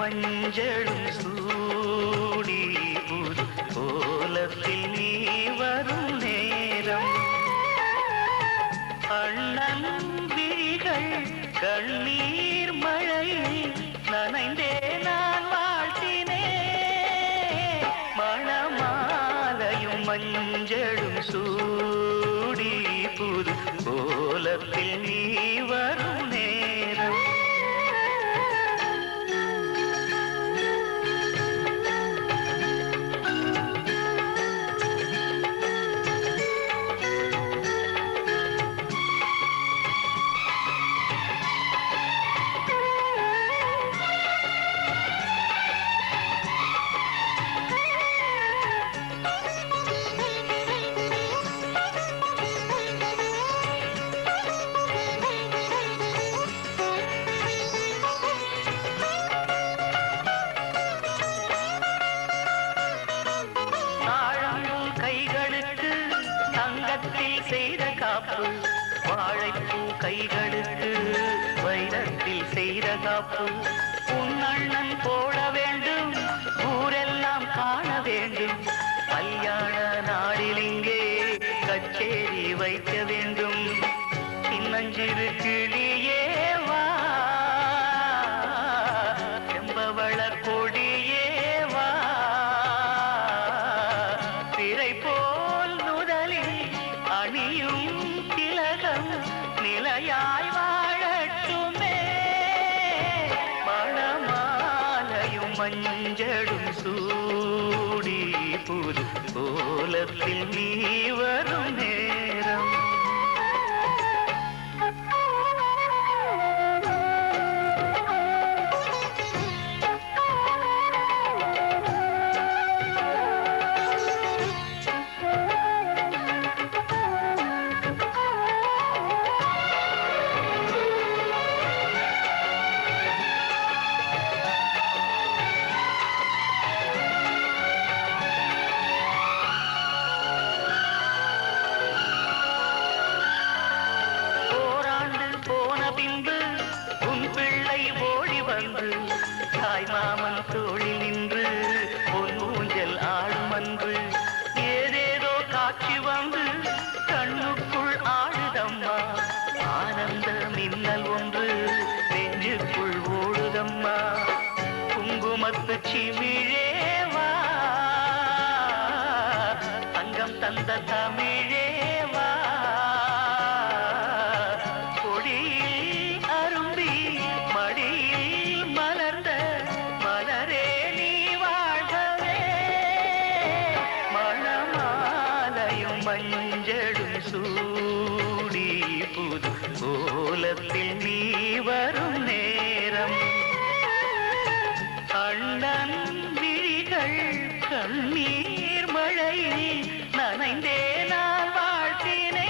மஞ்சளும் சூடி புது கோலத்தில் நீ வரும் நேரம் அண்ணன் விழிகள் கண்ணீர் மழையில் நனைந்தே நான் வாழ்த்தினே மணமாலையும் மஞ்சளும் சூடி புது கோலத்தில் நீ வரும் நேரம் செய்த காப்பு வாழைப்பூ கைகளுக்கு வைரத்தில் செய்த காப்பு உன் அண்ணன் போட வேண்டும் ஊரெல்லாம் காண வேண்டும் கல்யாண நாளில் இங்கே கச்சேரி வைக்க வேண்டும் சின்னஞ்சிறு கிளியே வா செம்பவள கொடியே வா திரை போல் நுதலில் அணியும் திலகம் நிலையாய் வாழட்டுமே மணமாலையும் மஞ்சளும் சூடி புது கோலத்தில் நீ வரும் நேரம் தாய் மாமன் தோளில் நின்று பொன் ஊஞ்சல் ஆடும் அன்று ஏதேதோ காட்சி வந்து கண்ணுக்குள் ஆடுதம்மா ஆனந்த மின்னல் ஒன்று நெஞ்சுக்குள் ஓடுதம்மா குங்குமத்து சிமிழேவா தங்கம் தந்த தமிழேவா கொடியில் அரும்பி மடியில் மலர்ந்த மலரே நீ வாழ்கவே மணமாலையும் மஞ்சளும் சூடி புது கோலத்தில் நீ வரும் நேரம் அண்ணன் விழிகள் கண்ணீர் மழையில் நனைந்தே நான் வாழ்த்தினே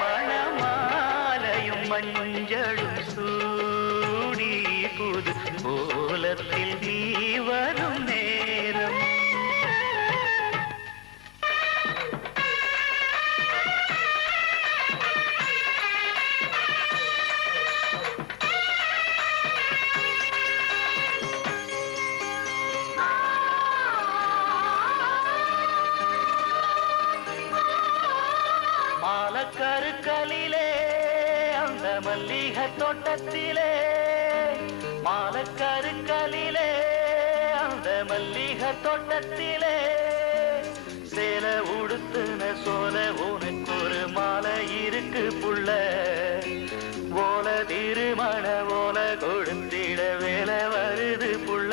மணமாலையும் மஞ்சளும் சூடி புது கோலத்தில் நீ வரும் நேரம் மாலக்கருக்கலிலே அந்த மல்லிகை தோட்டத்திலே மாலக்கருக்கலிலே அந்த மல்லிகை தோட்டத்திலே சேல உடுத்துன சோல உனக்கு ஒரு மாலை இருக்கு புள்ள ஓல திருமண ஓல கொடுத்திட வேலை வருது புள்ள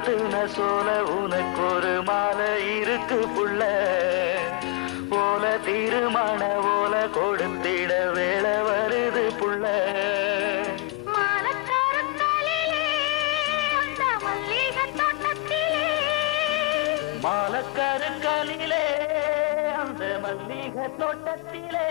உடுத்துன சோல உனக்கு ஒரு மாலை இருக்கு புள்ள ஓல திருமண ஓல கொடுத்திட வேலை வருது புள்ள மாலக்கருக்கலிலே அந்த மல்லிகை தோட்டத்திலே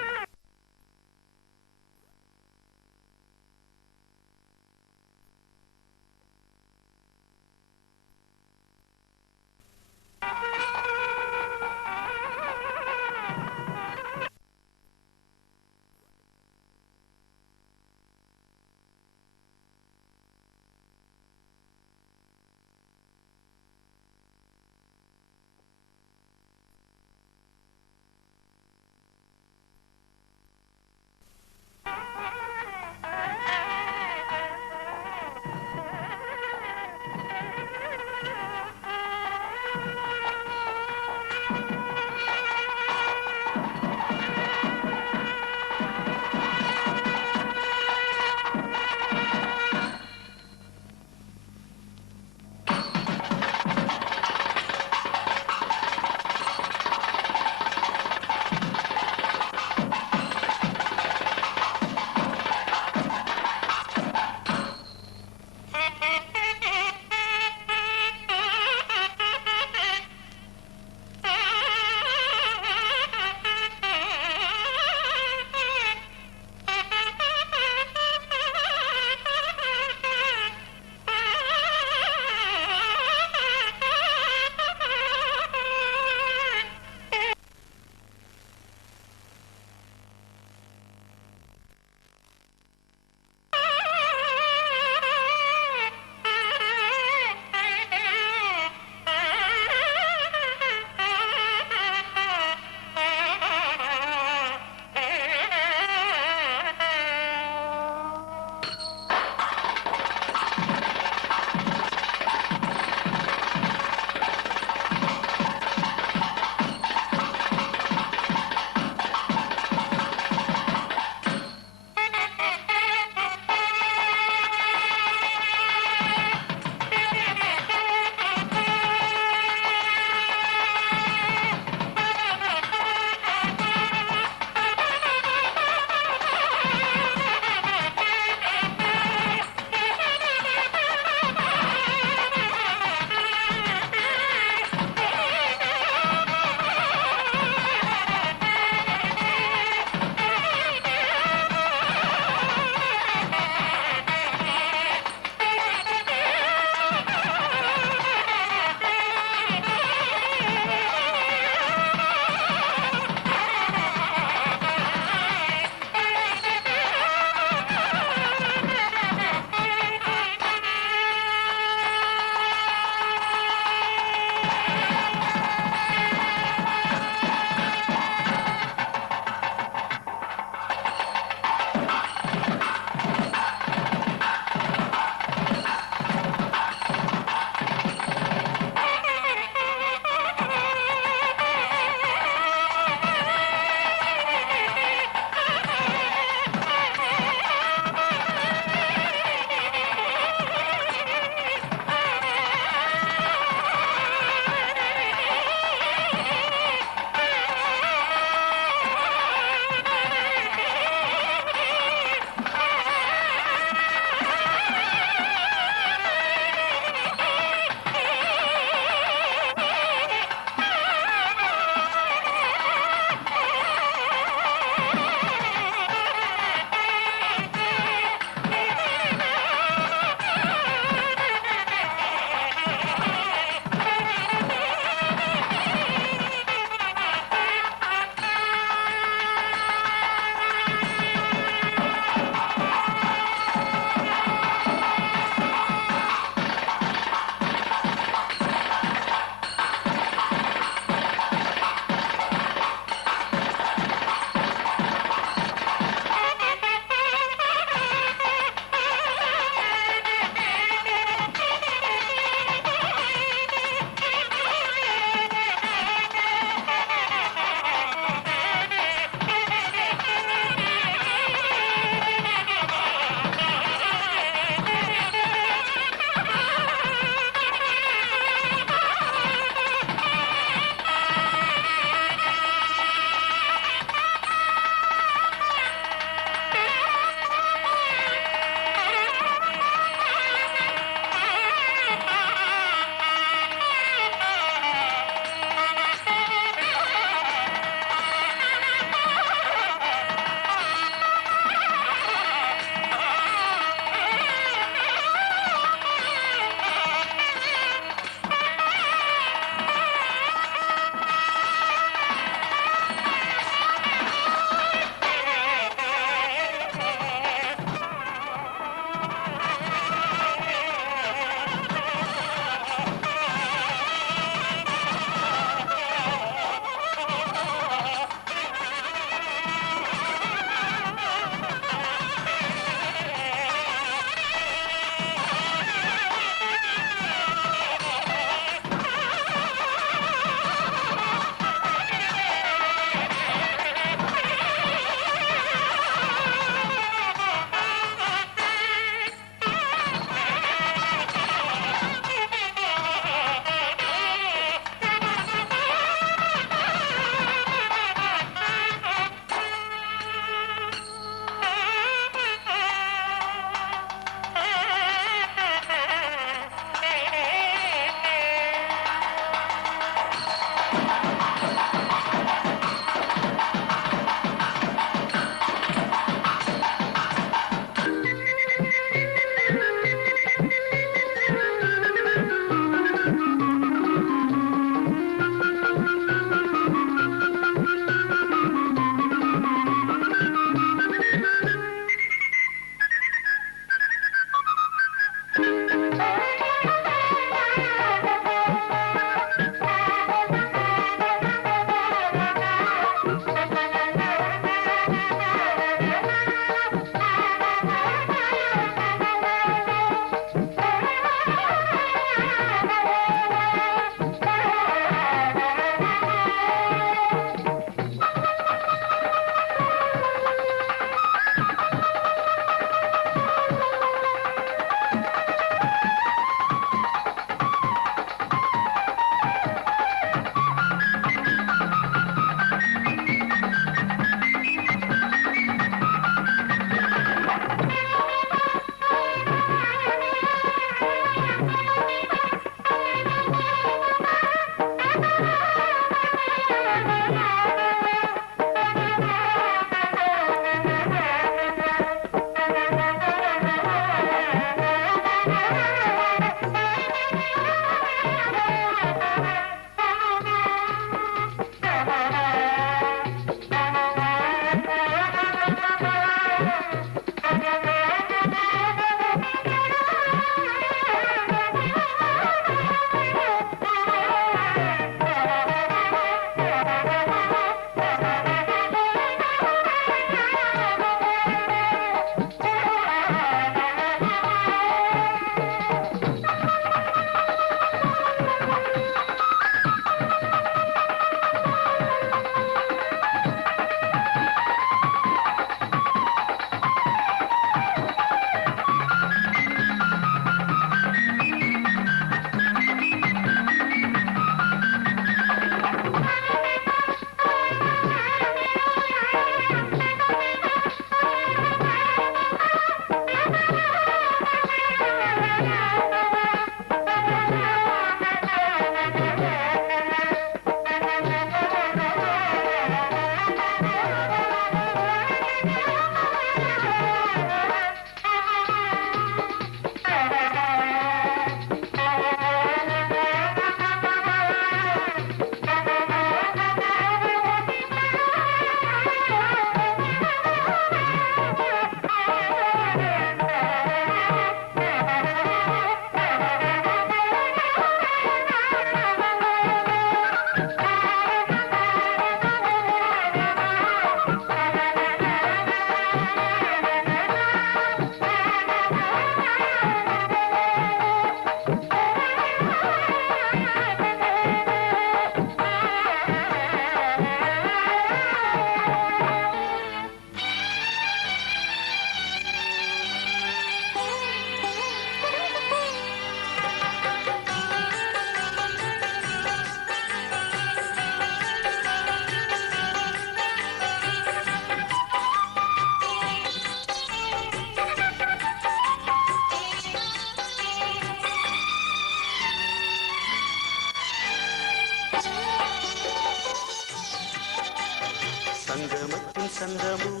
சங்கமத்தின் சங்கமும்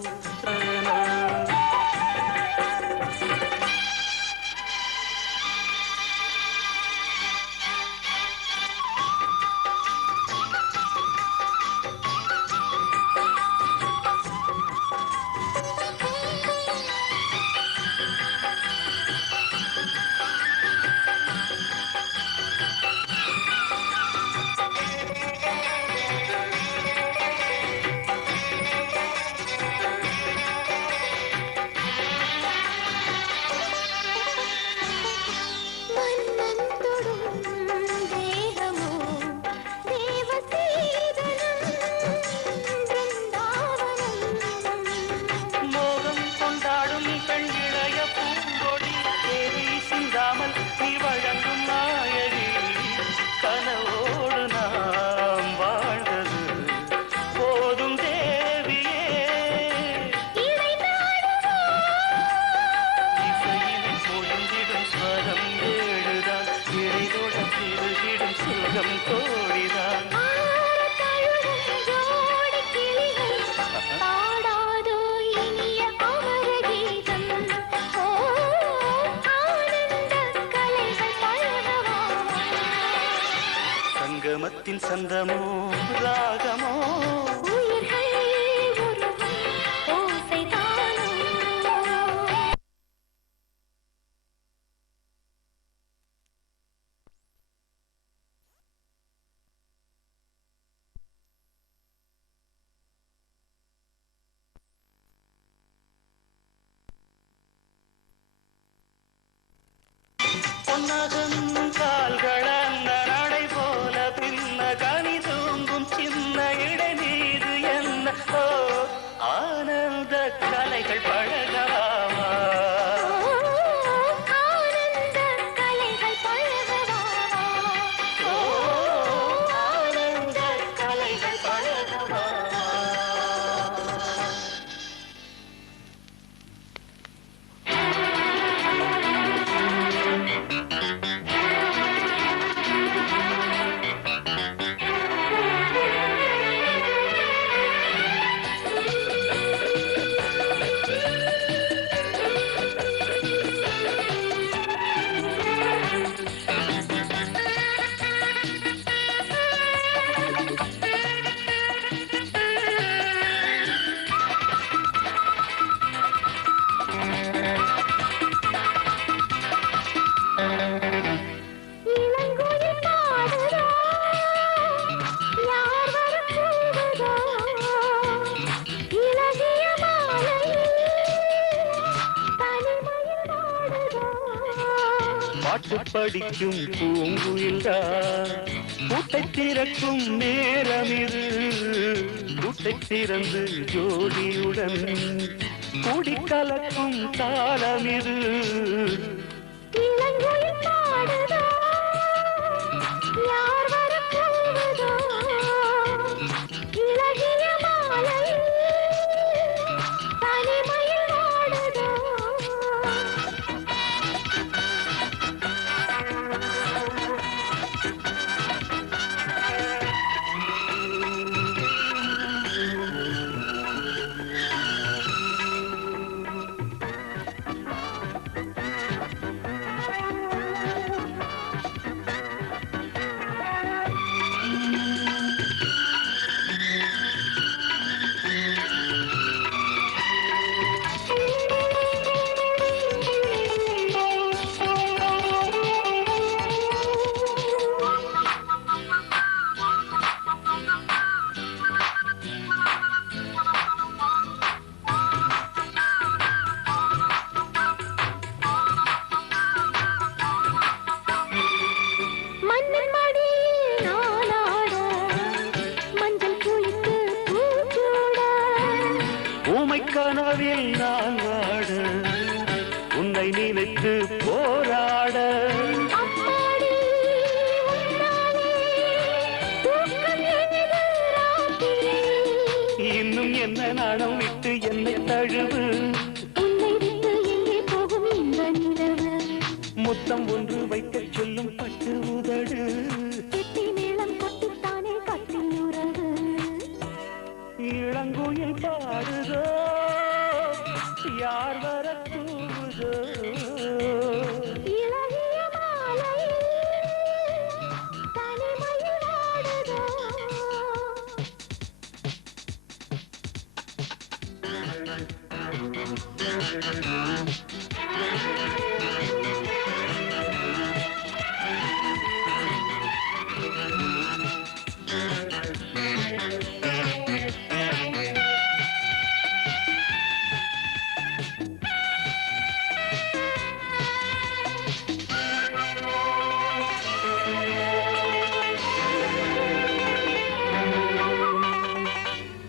சங்கமத்தின் சந்தமோ ராகமோ பொன்னகன் கால்கள் அந்த நடை போல பின்ன கனி தூங்கும் சின்ன இடைநீது என்ன ஓ ஆனந்த கலைகள் பழகலாமா ஆனந்த கலைகள் பழகலாமா ஓ ஆனந்த கலைகள் பழகலாமா பாட்டு படிக்கும் பூங்குயில்தான் கூட்டை திறக்கும் நேரம் இது கூட்டை திறந்து ஜோடியுடன் கூடி கலக்கும் காலம் இது கனவில் நான் வாட உன்னை நினைத்து போராட இன்னும் என்ன நாணம் விட்டு என்னை தழுவு முத்தம் ஒன்று வைக்க சொல்லும் பட்டு உதடு இளங்குயில் யார் வர தூவுதோ இளகிய மாலையில் தனிமையில் ஆடுதோ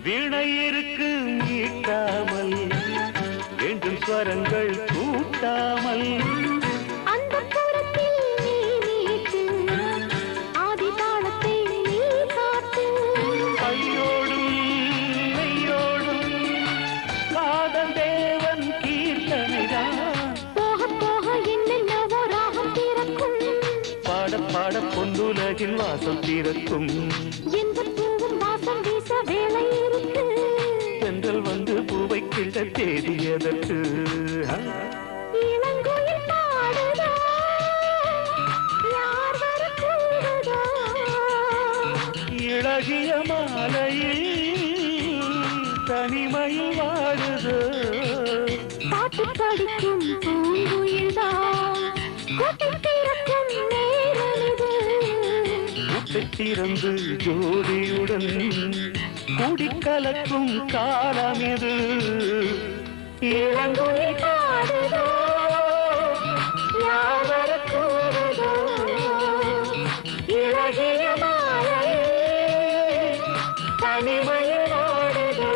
வீணை இருக்கு மீட்டாமல் வேண்டும் ஸ்வரங்கள் கூட்டாமல் அந்த புறத்தில் நீ மீட்டு ஆதி தாளத்தை நீ காட்டு கையோடும் மெய்யோடும் காதல் தேவன் கீர்த்தனைதான் போக போக என்னென்னவோ ராகம் பிறக்கும் பாட பாட பொன்னுலகில் வாசம் திறக்கும் எந்த பூவும் வாசம் வீச வேலை இருக்கு சென்றல் வந்து பூவை கிள்ள தேடியதற்கு இளங்குயில் பாடுதோ யார் வர கூடுதோ இளகிய மாலையில் தனிமையில் வாடுதோ பாட்டு படிக்கும் பூங்குயில்தான் கூட்டி திறக்கும் நேரம் இது திறந்து ஜோடியுடன் குடிக்கலக்கும் காலம் இது இளங்குயில் பாடுதோ யார் வர கூடுதோ இளகிய மாலையில் தனிமையில் ஓடுதோ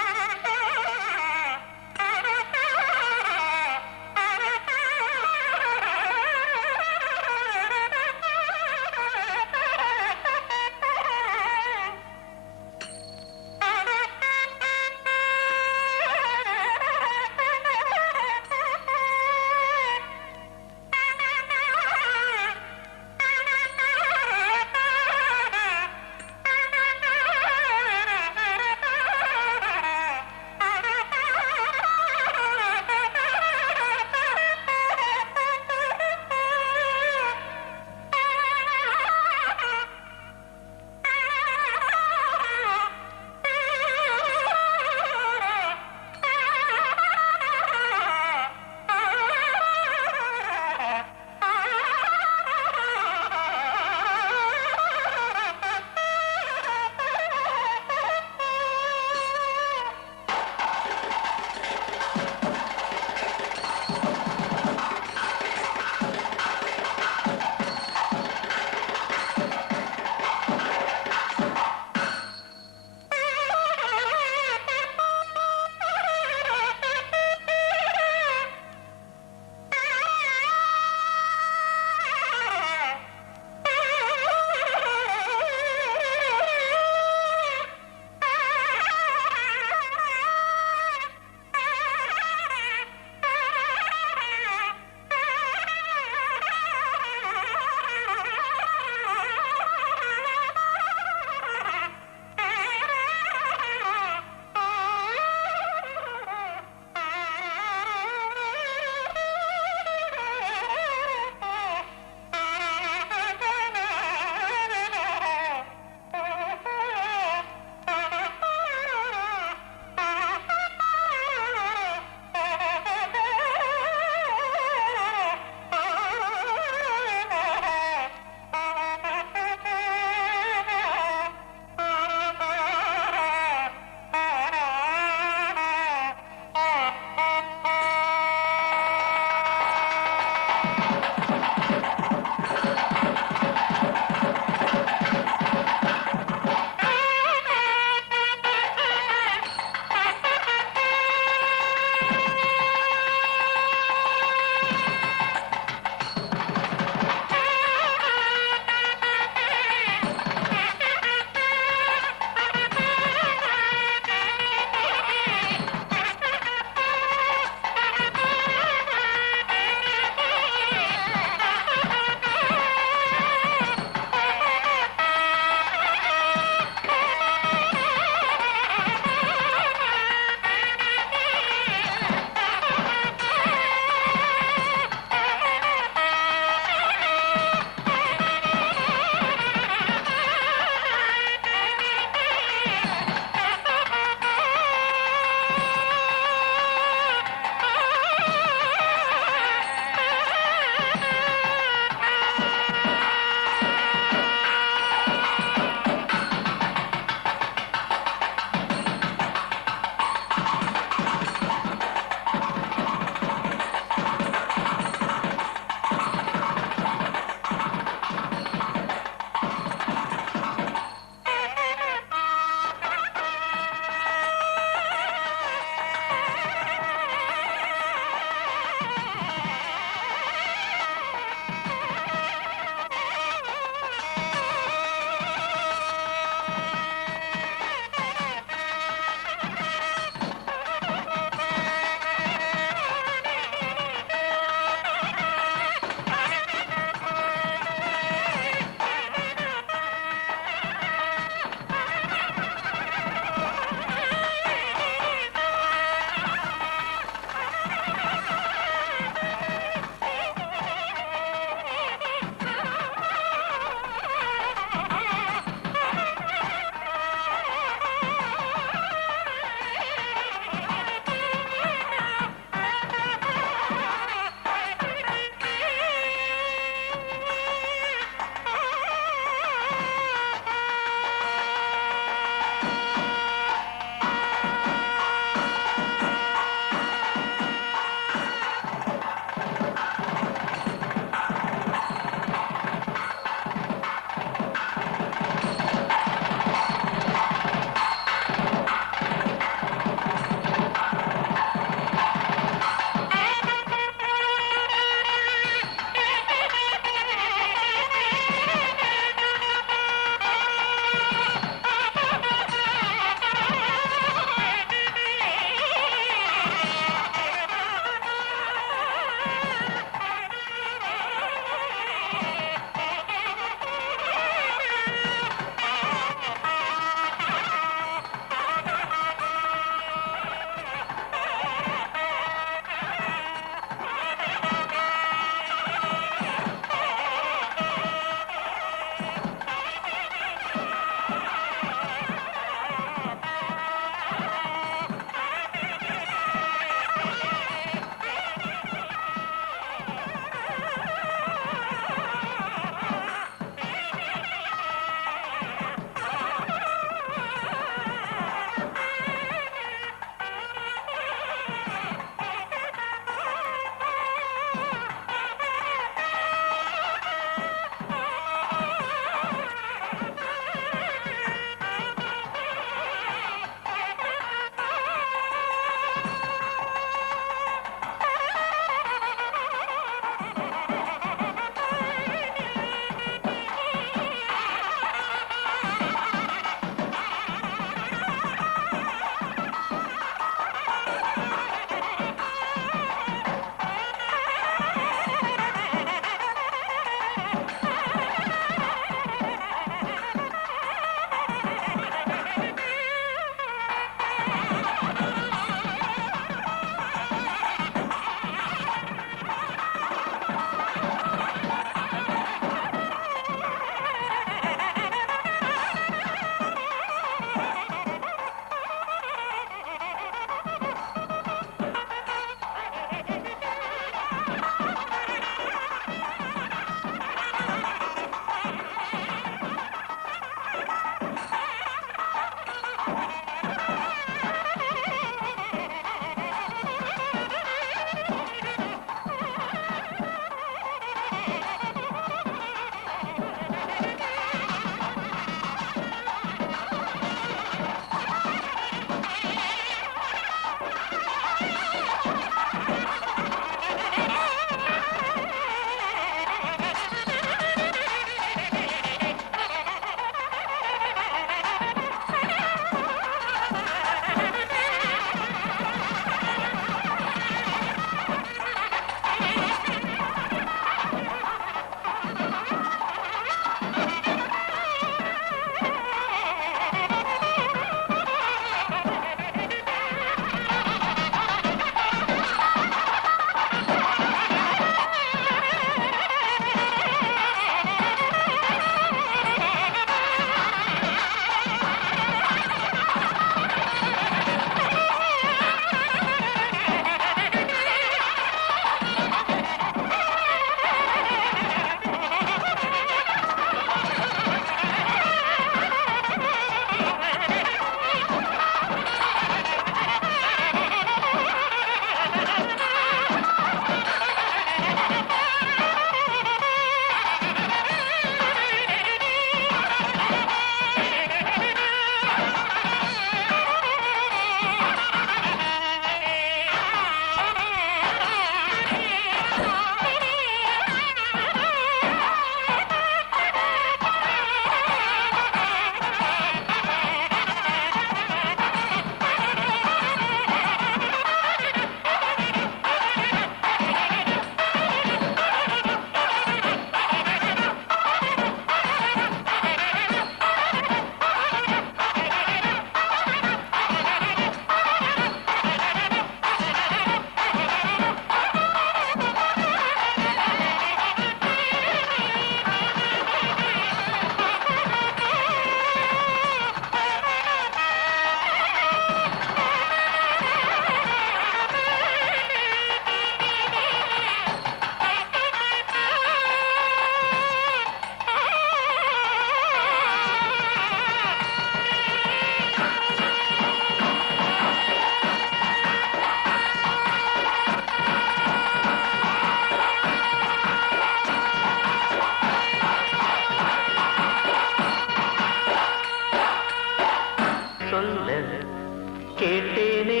கேட்டேனே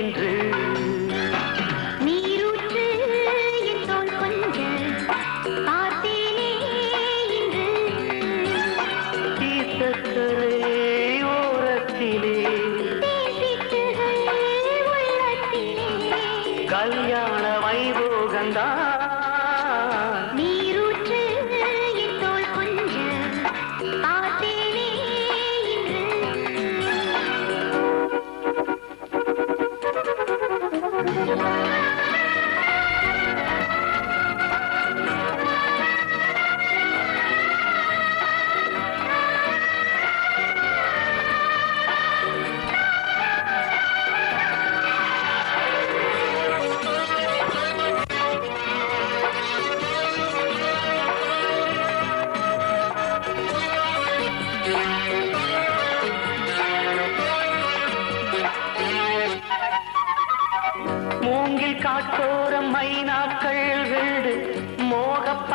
இன்று நீரூற்று என் தோள் கொஞ்ச பார்த்தேனே இன்று தீர்த்தக்கரை ஓரத்திலே தேசிட்டுகள் உள்ளத்திலே கல்யாண வைபோகந்தான் நீரூற்று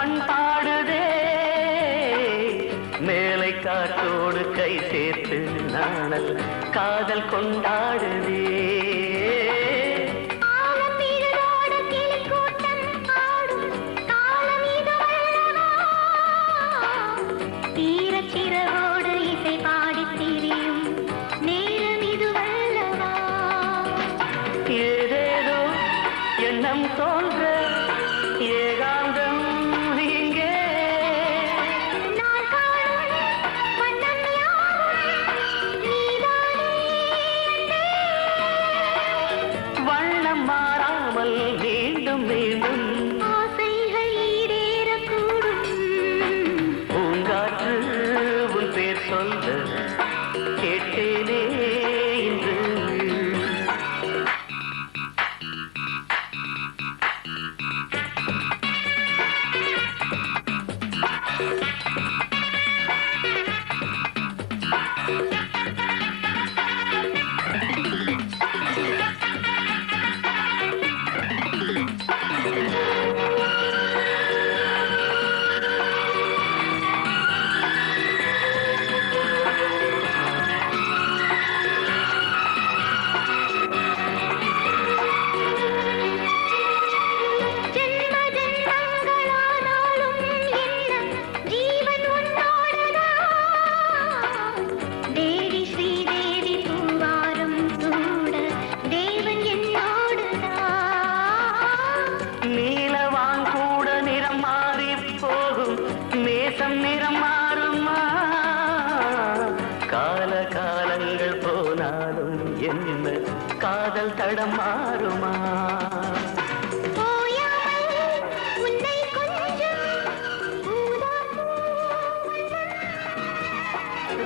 பண்பாடுதே மேலை காற்றோடு கை சேர்த்து நாணல் காதல் கொண்டாடுதே ஏதேதோ எண்ணம் தோன்ற ஏகாந்தம் இங்கே வண்ணம் மாறாமல் மீண்டும் மீண்டும் ஆசைகள் ஈடேறக்கூடும் பூங்காற்று உன் பேர் சொல்ல கேட்டேனே இன்று நிறம் மாறுமா கால காலங்கள் போனாலும் என்ன காதல் தடம் மாறுமா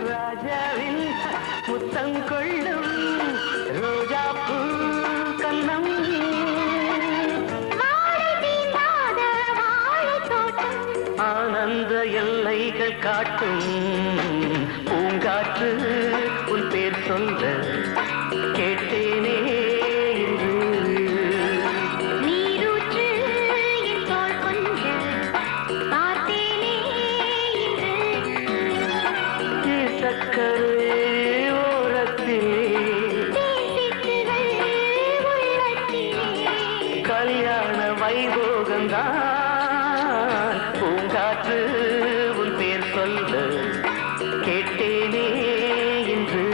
ராஜாவின் முத்தம் கொள்ளும் ரோஜா பூ கண்ணம் ஆனந்த எல்லைகள் காட்டும் பூங்காற்று உன் பேர் சொல்ல கேட்டேனே நீரூற்று என் தோள் கொஞ்ச பார்த்தேனே சக்கரை ஓரத்திலே கல்யாண வைபோகம்தான் பூங்காற்று உன் பேர் சொல்ல கேட்டேனே என்று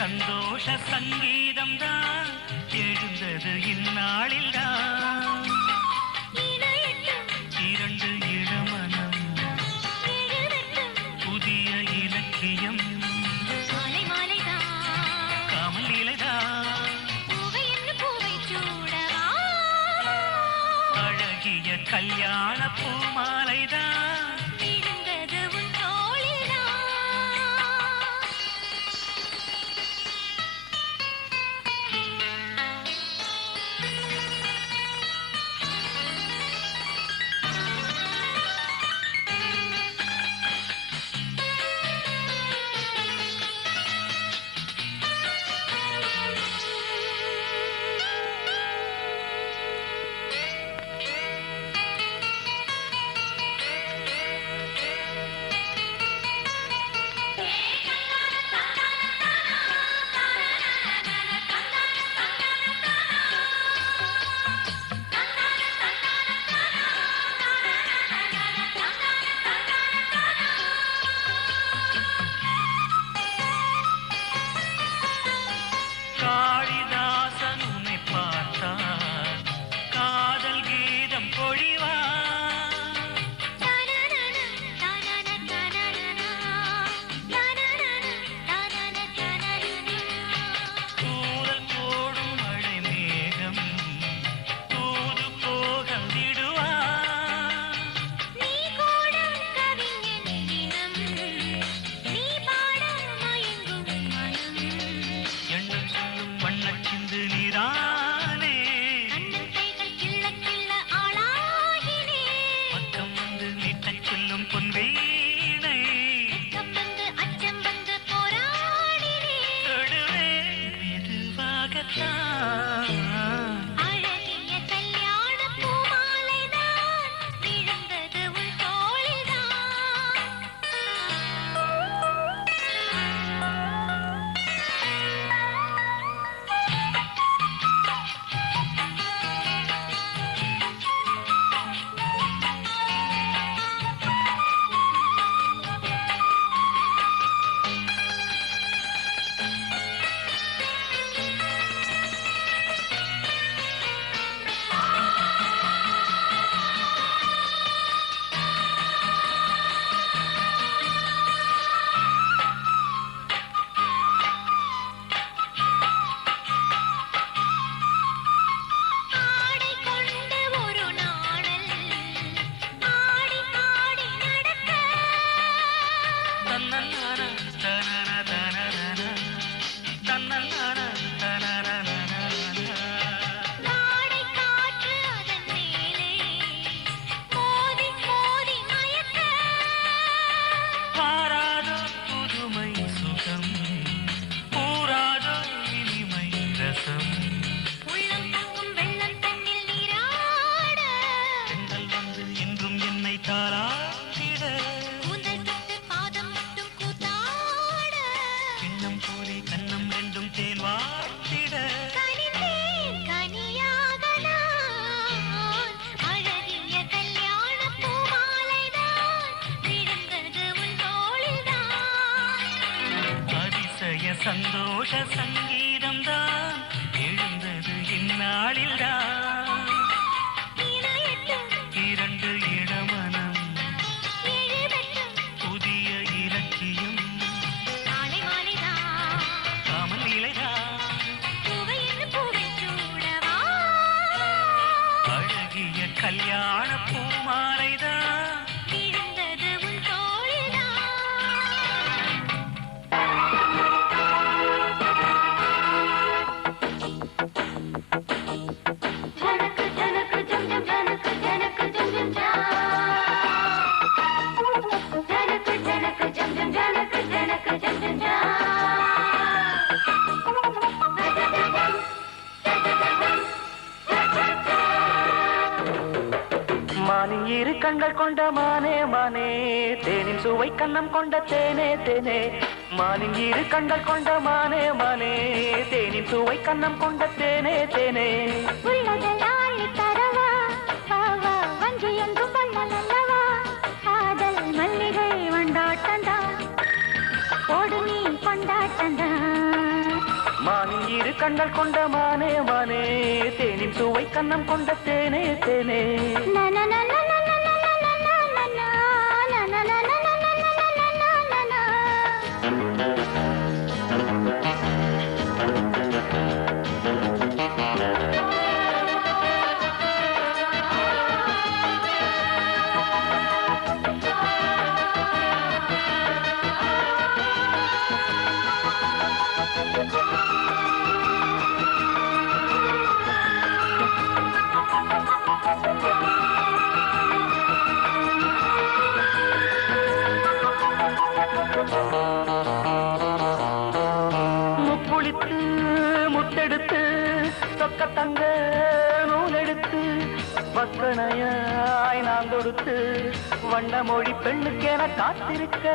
சந்தோஷ சங்கீதம் தான் எழுந்தது இந்நாளில் தான். இரண்டு இளமனம் புதிய இலக்கியம் காமல் இலைதான் அழகிய கல்யாண பூமாலைதான். காளிதாசன் உன்னை பார்த்தார் காதல் கீதம் பொழிவார். தூரல் போடும் மழை மேகம் தூது போக விடுவார். எண்ணம் சொல்லும் வண்ணச் சிந்து நீரானே பக்கம் வந்து நீட்டச் சொல்லும் பொன்வீணை தொடுவே மெதுவாகத்தான். தன்னன்னானா தனனனனனன தன்னன்னானா தனனனனனன பாராதோ புதுமை சுகம் பூராதோ இனிமை ரசம். பெண்கள் வந்து இன்றும் என்னை தாராட்டிட கிண்ணம் போலே கண்ணம் ரெண்டும் தேன் வாட்டிட. அதிசய சந்தோஷ சங்கீதம் தான் எழுந்தது இந்நாளில் தான். இரண்டு இளமனம் புதிய இலக்கியம் காமல் இலைதான் அழகிய கல்யாண பூமாலைதான். மானின் இரு கண்கள் கொண்ட மானே மானே தேனின் சுவை கண்ணம் கொண்ட தேனே தேனே. மானின் இரு கண்கள் கொண்ட மானே மானே தேனின் சுவை கண்ணம் கொண்ட தேனே தேனே. மல்லிகை வண்டாட்டந்தா ஓடு நீ கொண்டாட்டந்தா மானின் இரு கண்கள் கொண்ட மானே மானே தேனின் சுவை கண்ணம் கொண்ட தேனே தேனே முப்புளித்து முத்தெடுத்து சொக்க தங்க நூலெடுத்து வக்கணையாய் நான் தொடுத்து வண்ண மொழி பெண்ணுக்கென காத்திருக்க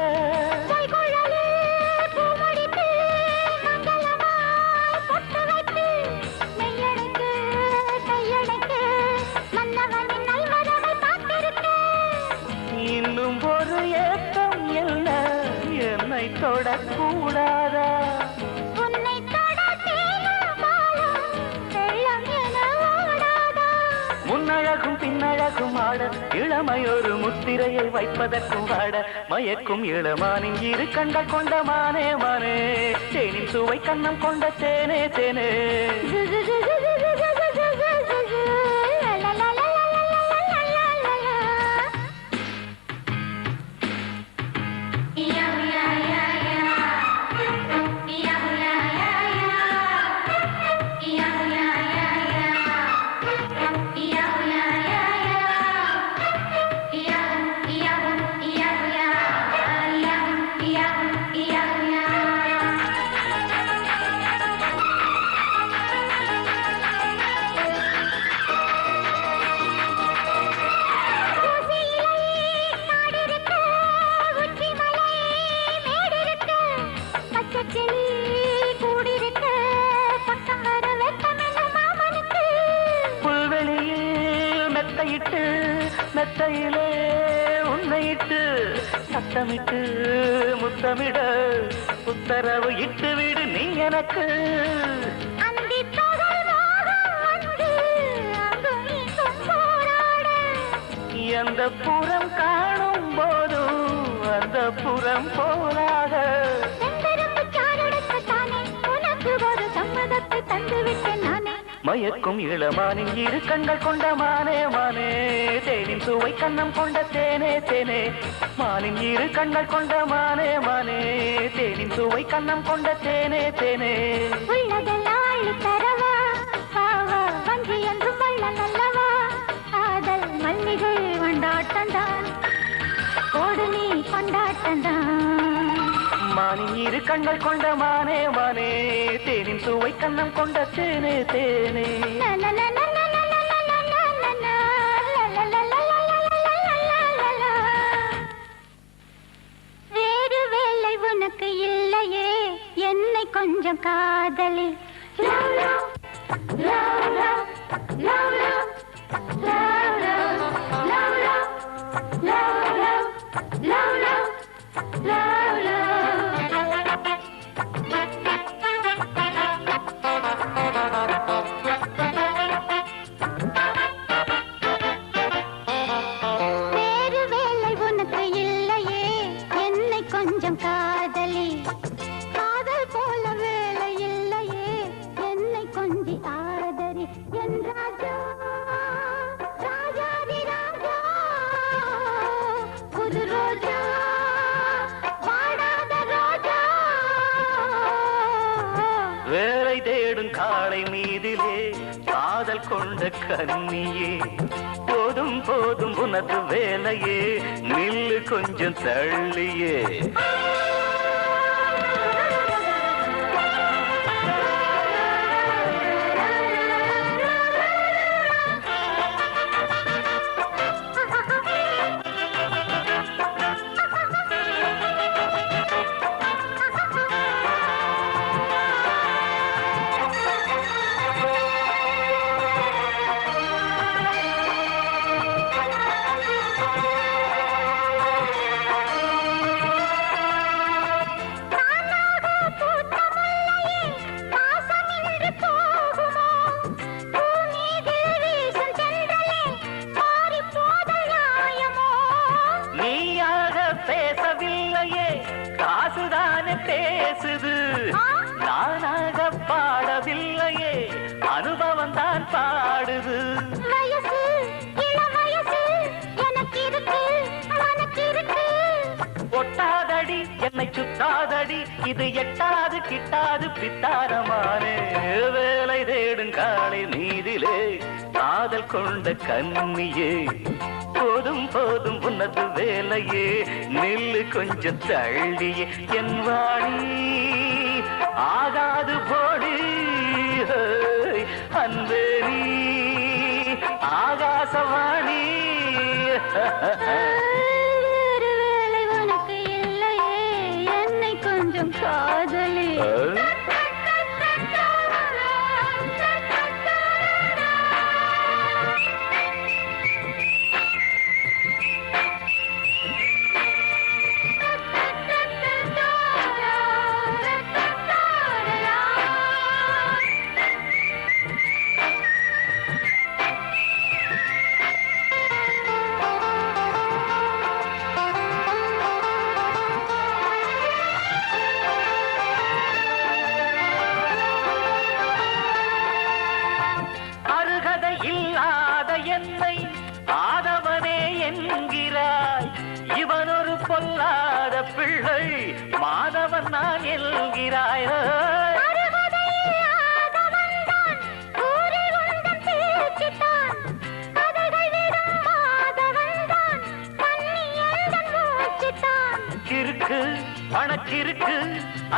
இன்னும் ஒரு ஏக்கம் என்ன என்னை தொடக்கூடாதா முன்னழகும் பின்னழகும் ஆட இளமையொரு முத்திரையை வைப்பதற்கும் வாட மயக்கும் இளமானின் இரு கண்கள் கொண்ட மானே மானே தேனின் சுவை கண்ணம் கொண்ட தேனே தேனே மெத்தையிட்டு மெத்தையிலே உன்னையிட்டு சத்தமிட்டு முத்தமிட உத்தரவு இட்டு விடு நீ எனக்கு எந்த புறம் காணும் போதும் அந்த புறம் போராக மயக்கும் இளமானின் இரு கண்கள் கொண்ட மானே மானே தேனின் சுவை கண்ணம் கொண்ட தேனே தேனே மானின் இரு கண்கள் கொண்ட மானே மானே தேனின் சுவை கண்ணம் கொண்ட தேனே தேனே மல்லிகை கொண்டாட்டந்தான் கோடு நீ கொண்டாட்டந்தான் மானின் இரு கண்கள் கொண்ட மானே மானே தேனின் சுவை கண்ணம் கொண்ட தேனே தேனே வேறு வேலை உனக்கு இல்லையே என்னை கொஞ்சம் காதலி வேறு வேலை உனக்கு இல்லையே என்னை கொஞ்சம் காதலி காதல் போல வேலை இல்லையே என்னை கொஞ்சி ஆதரி என் ராஜா ராஜாதி ராஜா புது ரோஜா வாடாத ரோஜா வேலை தேடும் காளை மீதிலே காதல் கொண்ட கன்னியே போதும் போதும் உனது வேலையே நில்லு கொஞ்சம் தள்ளியே காசுதானே பேசுது, நானாக பாடவில்லையே, அனுபவம் தான் பாடுது. வயசு இளம் வயசு எனக்கு இருக்கு உனக்கு இருக்கு. ஒட்டாதடி என்னை சுத்தாதடி, இது எட்டாது கிட்டாது பித்தாரமானே. வேலை தேடும் காலை மீதிலே காதல் கொண்ட கண்ணியே, போதும் போதும் உனது வேலையே, நில்லு கொஞ்சம் தள்ளியே. என் வாணி ஆகாது போடி, அன்பே நீ ஆகாசவாணி. வேறு வேலை உனக்கு இல்லையே, என்னை கொஞ்சம் காதலி. என்னை ஆதவனே என்கிறாய், இவன் ஒரு பொல்லாத பிள்ளை, மாதவன் நான் என்கிறாய். இருக்கு பணக்கிருக்கு,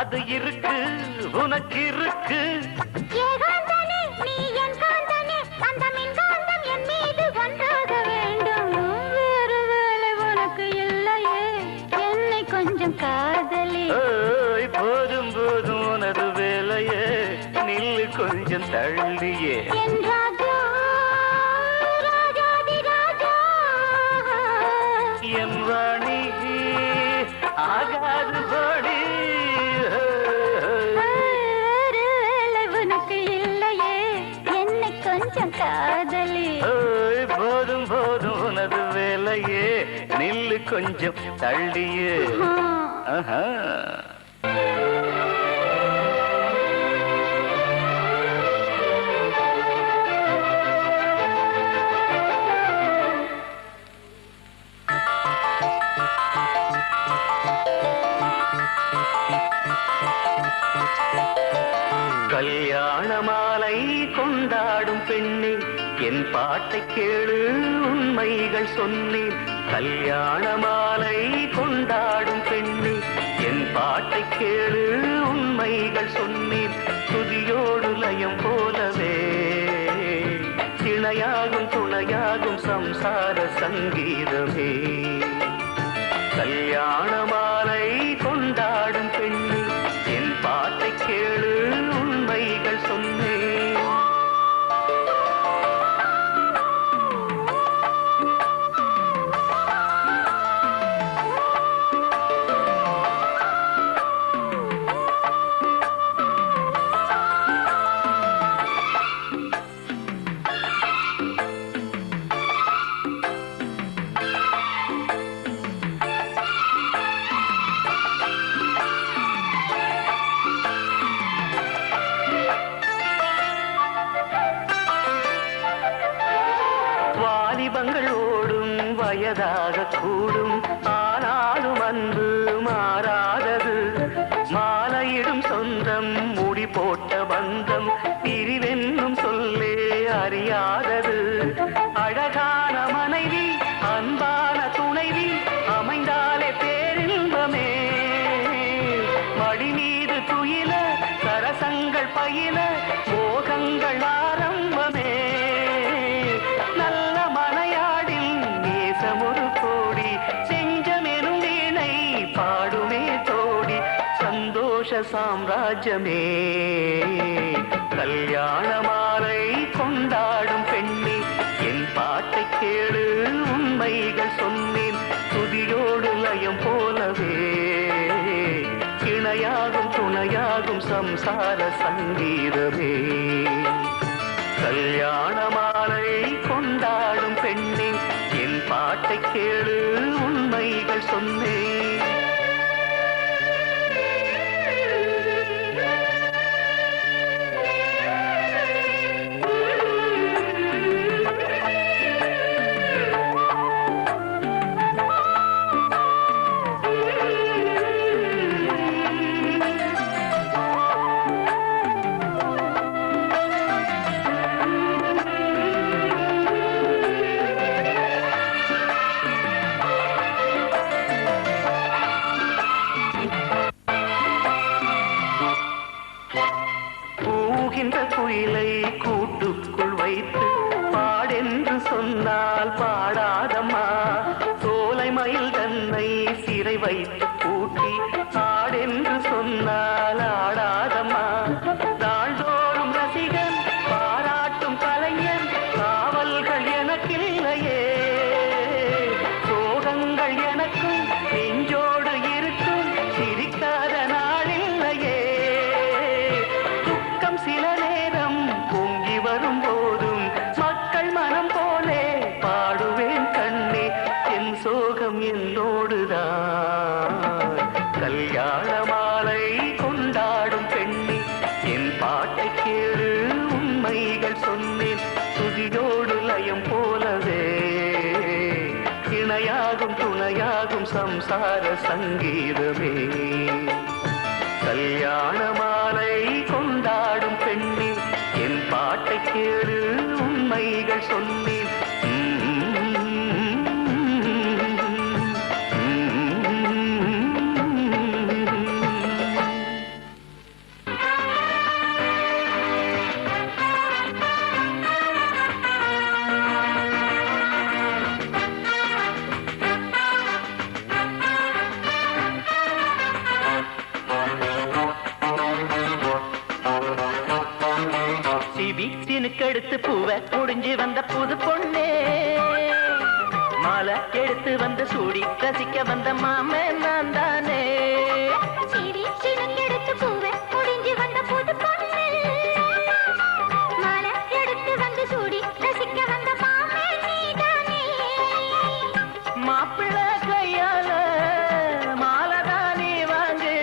அது இருக்கு உனக்கு இருக்கு. காதலி போதும் போதும் உனது வேலையே, நில்லு கொஞ்சம் தள்ளியே. என் ராஜா ராஜாதி ராஜா, என் வாணி ஆகாது போடி. வேறு வேலை உனக்கு இல்லையே, என்னை கொஞ்சம் காதலி. போதும் போதும் உனது வேலையே, நில்லு கொஞ்சம் தள்ளியே. ஆஹா. கல்யாண மாலை கொண்டாடும் பெண்ணே, என் பாட்டை கேளு உண்மைகள் சொன்னேன். கல்யாண மாலை கொண்டாடும் பெண்ணே, என் பாட்டை கேளு உண்மைகள் சொன்னேன். துதியோடு லயம் போலவே இணையாகும் துணையாகும் சம்சார சங்கீதமே. கல்யாண மாலை கொண்டாடும் பெண்ணே, என் பாட்டை கேளு உண்மைகள் சொன்னேன். வாலிபங்கள் ஓடும் வயதாக கூடும், ஆனாலும் அன்பு மாறாதது. மாலையிடும் சொந்தம் முடி போட்ட பந்தம், பிரிவென்னும் சொல்லே அறியாதது. அழகான மனைவி அன்பான துணைவி அமைந்தாலே பேரின்பமே. மடி மீது துயில சரசங்கள் பயில மோகங்கள் ஆரம்பமே. நல்ல மனையாடில் நேசமொரு கோடி, செஞ்சமெனும் வீணை பாடுமே தோடி. சந்தோஷ சாம்ராஜ்யமே கல்யாண மாலை கொண்டாடும் பெண்ணே, என் பாட்டை கேளு உண்மைகள் சொன்னேன். துதியோடு லயம் போலவே இணையாகும் துணையாகும் சம்சார சங்கீதமே. கல்யாண மாலை கொண்டாடும் பெண்ணே, என் பாட்டை கேளு உண்மைகள் சொன்னேன். கூவுகின்ற குயிலை கூட்டுக்குள் வைத்து பாடென்று சொன்னால் பாடாதம்மா. சோலை மயில் தன்னை சிறை வைத்து பூட்டி ஆடென்று சொன்னால் ஆடாதம்மா. நாள்தோறும் ரசிகன் பாராட்டும் கலைஞன் காவல்கள் எனக்கில்லையே. சோகங்கள் எனக்கும் நெஞ்சோடு இருக்கும் சிரிக்காத நாளில்லையே. துக்கம் சில நேரம் பொங்கி வரும் போதும் மக்கள் மனம் போலே பாடுவேன் கண்ணே. என் சோகம் என்னோடுதான். கல்யாண மாலை கொண்டாடும் பெண்ணே, என் பாட்டை கேளு உண்மைகள் சொன்னேன். துதியோடு லயம் போலவே இணையாகும் துணையாகும் சம்சார சங்கீதமே. கல்யாண மாலை கொண்டாடும் பெண்ணே, என் பாட்டை கேளு உண்மைகள் சொன்னேன். கெடுத்து பூவை முடிஞ்சு வந்த புது பொண்ணே, மாலை எடுத்து வந்து சூடி ரசிக்க வந்த மாமே நான் தானே. எடுத்து பூவை முடிஞ்சு வந்த புது பொண்ணே, மாலை எடுத்து வந்து சூடி ரசிக்க வந்த மாமே நீதானே. மாப்பிள்ளை கையால மாலை தானே வாங்கு,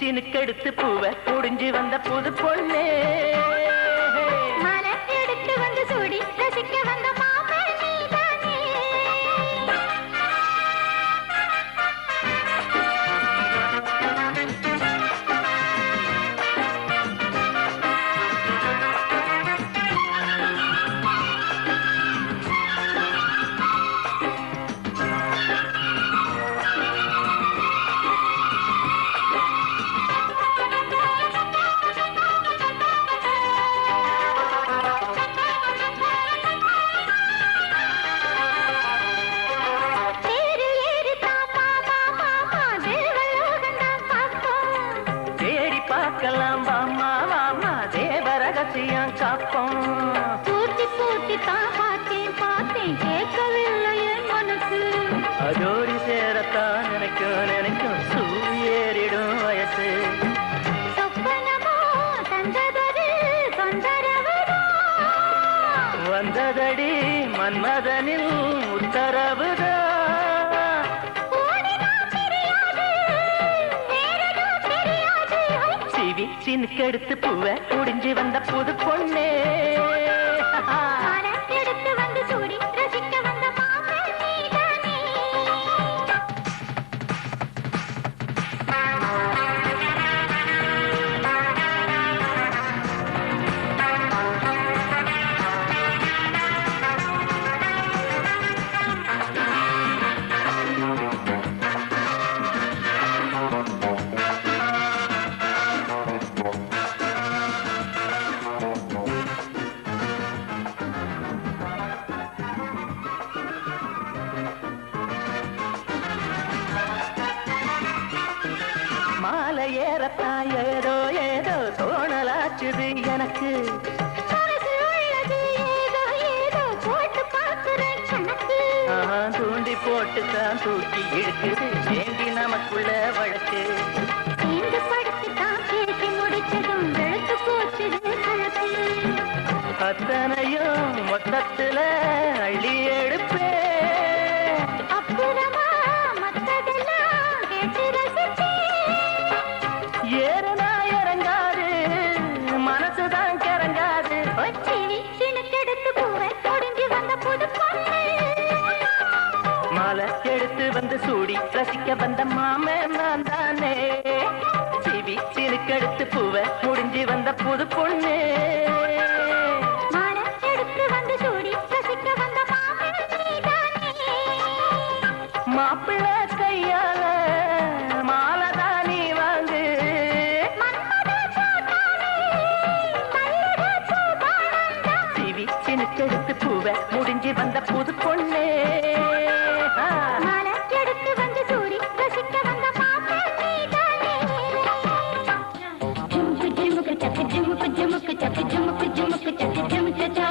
சினுக்கெடுத்து பூவை முடிஞ்சு வந்த புது பொண்ணே, மாலை எடுத்து வந்து சூடி ரசிக்க வந்த மாமே நீதானே. அதோடி சேரத்தான் நினைக்கும் நினைக்கும் சூரியேறிடும் வயசு. வந்ததடி மன்மதனில் உத்தரவுதான். சிவி சினுக்கெடுத்து பூவை முடிஞ்சு வந்த புது பொண்ணே, எடுத்து வந்து சூடி ரசிக்க வந்த மாமே நீதானே. மாலை ஏறத்தான் ஏதோ ஏதோ தோணலாச்சுது எனக்கு. தூண்டி போட்டுத்தான் தூக்கி இழுக்குது ஏண்டி நமக்குள்ள வழக்கு. அத்தனையும் மொத்தத்துல அள்ளி எடுப்பே. ஏறனா இறங்காது மனசுதான் கிறங்காது. மாலை எடுத்து வந்து சூடி ரசிக்க வந்த மாமே நான் தானே. சிவி சினுக்கெடுத்து பூவை முடிஞ்சு வந்த புது பொண்ணு, மாப்பிள்ளை கையால பூவை முடிஞ்சு வந்த புது பொண்ணே எடுத்து வந்து சூரி ரசிக்க வந்த மாப்பிள்ளை நீதானே. ஜுமுக்கு ஜுமுக்கு சக்கு ஜுமுக்கு ஜுமுக்கு சக்கு ஜுமுக்கு ஜுமுக்கு சக்கு ஜும் சச்சா.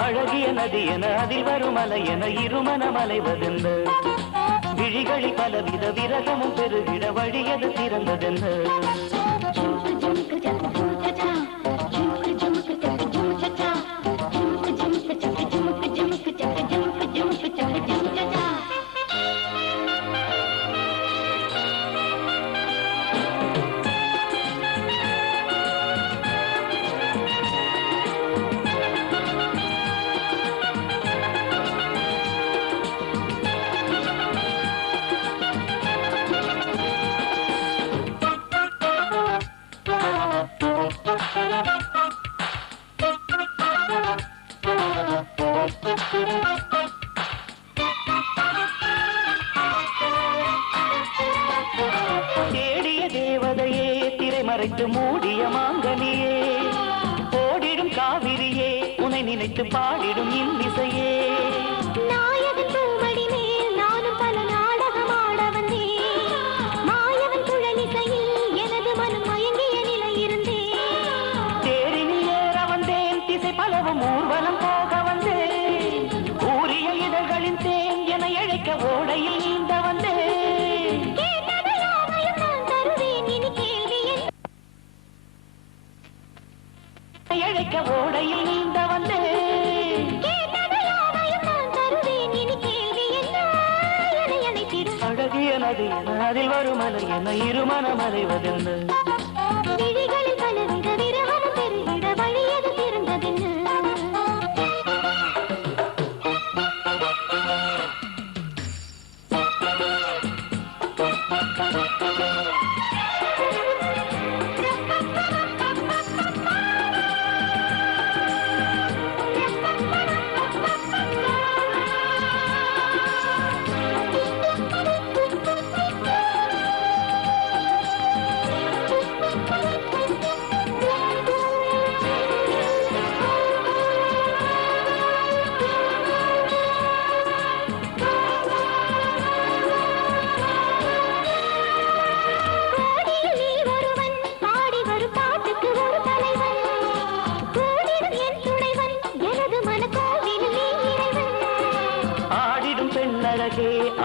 அழகிய நதி என அதில் வரும் அலை என இருமனம் அலைவதென்ன விழிகளில் பலவித விரகமும் பெருகிட வழியது திறந்ததென்ன தேடிய தேவதையே திரைமறைத்து மூடிய மாங்கனியே ஓடிடும் காவிரியே உன்னை நினைத்து பாடிடும் இன்னிசையே நாயகன் பூமடி மேல் நானும் பல நாடகம் ஆட வந்தேன். மாயவன் குழலிசையில் எனது மனம் மயங்கிய நிலை இருந்தேன். தேரினில் ஏற வந்தேன் திசை பலவும் ஊர்வலம் போக வந்தேன் ஊரிய இதழ்களின் தேன் என இழைக்க ஓடையில் நீந்த வந்தேன் இழைக்க ஓடையில் நீந்த வந்தேன் அழகிய நதி என அதில் வரும் அலை என இருமனம் அலைவதென்ன விழிகளில் பலவித விரகம் பெருகிட வழியது திறந்ததென்ன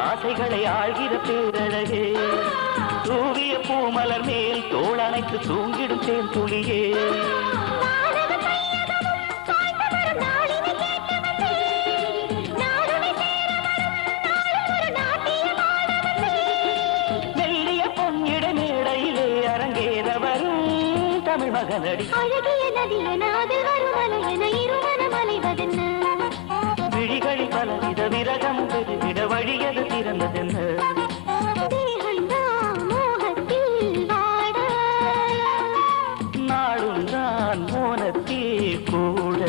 ஆசைகளை ஆழ்கிற பேரழகே தூவிய பூமலர் மேல் தோளணைத்து தூங்கிடும் தேன் துளியே மெல்லிய பொன்னிட மேடையிலே அரங்கேற வரும் தமிழ் மகனடி அழகிய நதியன அதில் வரும் அலை என இருமனம் அலைவதென்ன விழிகளில் பலவித விரகம் பெருகிட வழியது திறந்ததென்ன நாடும் தான் மோனத்தில் கூட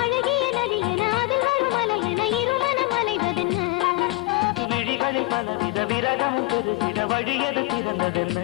அழகிய நதியன அதில் வரும் அலை என இருமனம் அலைவதென்ன விழிகளில் பலவித விரகம் பெருகிட வழியது திறந்ததென்ன